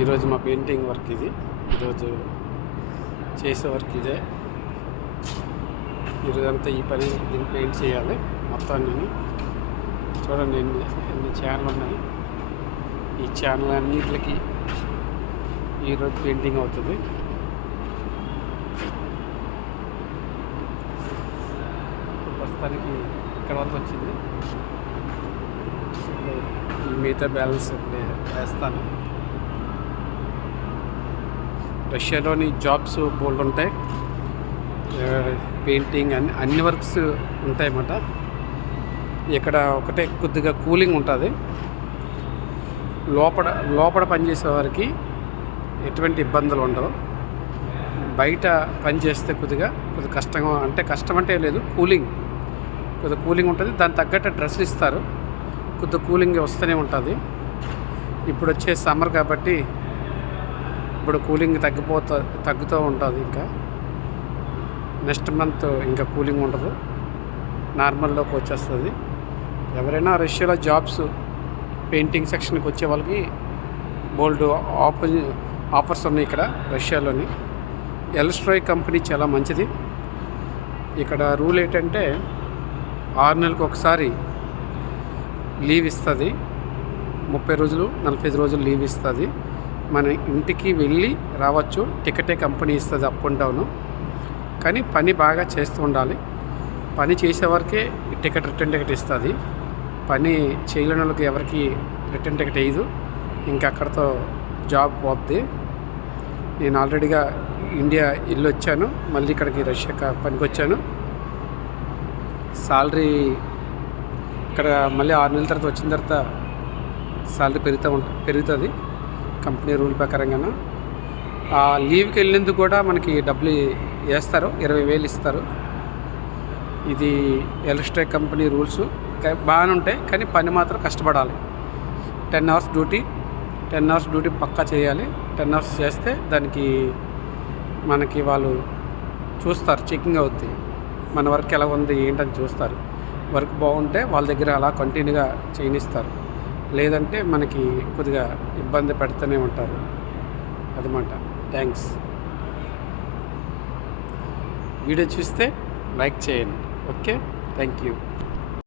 ఈరోజు మా painting work ఇది. ఈరోజు చేసే వర్క్ ఇదే. ఈరోజంతా ఈ పని దీన్ని పెయింట్ చేయాలి మొత్తం. నేను చూడండి ఎన్ని ఛానల్ ఉన్నాయి. ఈ ఛానల్ అన్నిటికి ఈరోజు పెయింటింగ్ అవుతుంది. ప్రస్తుతానికి ఇక్కడ వరకు వచ్చింది. ఈ మిగతా బ్యాలెన్స్ వేస్తాను. రష్యాలోని జాబ్స్ బోల్డ్ ఉంటాయి, పెయింటింగ్ అన్ని వర్క్స్ ఉంటాయన్నమాట. ఇక్కడ ఒకటే కొద్దిగా కూలింగ్ ఉంటుంది. లోపల పనిచేసే వారికి ఎటువంటి ఇబ్బందులు ఉండవు. బయట పని చేస్తే కొద్దిగా కష్టం అంటే లేదు, కొద్దిగా కూలింగ్ ఉంటుంది. దానికి తగ్గట్టు డ్రెస్సులు ఇస్తారు, కొద్దిగా కూలింగ్ వస్తూనే ఉంటుంది. ఇప్పుడు వచ్చే సమ్మర్ కాబట్టి ఇప్పుడు కూలింగ్ తగ్గుతూ ఉంటుంది. ఇంకా నెక్స్ట్ మంత్ ఇంకా కూలింగ్ ఉండదు, నార్మల్లోకి వచ్చేస్తుంది. ఎవరైనా రష్యాలో జాబ్స్ పెయింటింగ్ సెక్షన్కి వచ్చే వాళ్ళకి బోల్డ్ ఆఫర్స్ ఉన్నాయి ఇక్కడ రష్యాలోని. ఎల్స్ట్రాయ్ కంపెనీ చాలా మంచిది. ఇక్కడ రూల్ ఏంటంటే 6 నెలలకు ఒకసారి లీవ్ ఇస్తుంది. 30 రోజులు 45 రోజులు లీవ్ ఇస్తుంది. మన ఇంటికి వెళ్ళి రావచ్చు. టికెటే కంపెనీ ఇస్తుంది అప్ అండ్ డౌను. కానీ పని బాగా చేస్తూ ఉండాలి. పని చేసేవారికే రిటర్న్ టికెట్ ఇస్తుంది. పని చేయలేని వాళ్ళకి ఎవరికి రిటర్న్ టికెట్ వేయదు. ఇంకా అక్కడితో జాబ్ పోద్ది. నేను ఆల్రెడీగా ఇండియా వెళ్ళి వచ్చాను, మళ్ళీ ఇక్కడికి రష్యా పనికి వచ్చాను. సాలరీ ఇక్కడ మళ్ళీ 6 నెలల తర్వాత వచ్చిన తర్వాత సాలరీ పెరుగుతుంది కంపెనీ రూల్ ప్రకారంగా. ఆ లీవ్కి వెళ్ళినందుకు కూడా మనకి డబ్బులు వేస్తారు, 20,000 ఇస్తారు. ఇది ఎల్స్ట్రాయ్ కంపెనీ రూల్స్ బాగానే ఉంటాయి, కానీ పని మాత్రం కష్టపడాలి. 10 అవర్స్ డ్యూటీ పక్కా చేయాలి. 10 అవర్స్ చేస్తే దానికి మనకి వాళ్ళు చూస్తారు, చెకింగ్ అవుద్ది. మన వర్క్ ఎలా ఉంది ఏంటని చూస్తారు. వర్క్ బాగుంటే వాళ్ళ దగ్గర అలా కంటిన్యూగా చేయనిస్తారు, లేదంటే మనకి కొద్దిగా ఇబ్బంది పెడుతూనే ఉంటారు అదన్నమాట. థ్యాంక్స్. వీడియో చూస్తే లైక్ చేయండి. Okay, thank you.